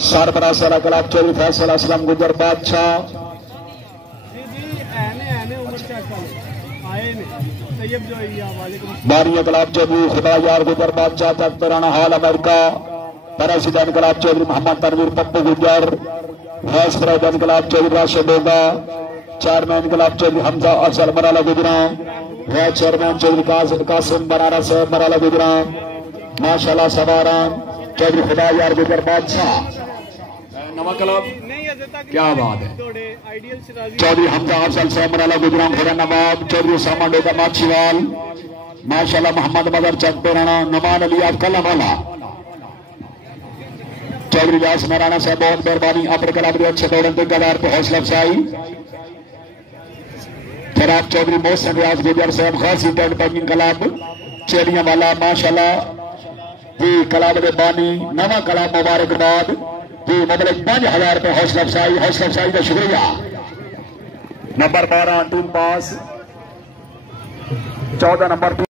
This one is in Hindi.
सरबरा सारा कलाब चौधरी फैसल असलम गुजर बादशाह बारिया कलाब चौधरी खुदा यार गुजर बादशाह तक पुराना हाल अमेरिका प्रेसिडेंट कलाब चौधरी मोहम्मद तनवीर पप्पू गुजर वाइस प्रेसिडेंट कलाब चौधरी राशिद होगा चेयरमैन कलाब चौधरी हमजा अफजल मराला गुजरा वाइस चेयरमैन चौधरी कासिम बनारा साहब मराला गुजरा माशाल्लाह सवारान चौधरी खुदा यार गुजर बादशाह नवा क्लब क्या बात है चौधरी हमजा अफजल साहब मराला गुजरा खुदा नवाब चौधरी उसामा डोगा माछीवाल माशाल्लाह मोहम्मद मदर चक पुराना नमान अली कला वाला चौधरी व्यास नारायण साहब बहुत मेहरबानी अपने कलाब के अच्छे दौड़न के गदार पे हौसला अफजाई फिर आप चौधरी मोहसिन रियाज गुजर साहब खासी टेंट पैकिंग कलाब चेड़ियां वाला माशाल्लाह जी कलाब के बानी नवा कलाब मुबारकबाद जी मतलब 5000 रुपए हौसला अफजाई का शुक्रिया। नंबर 12 टीम पास 14 नंबर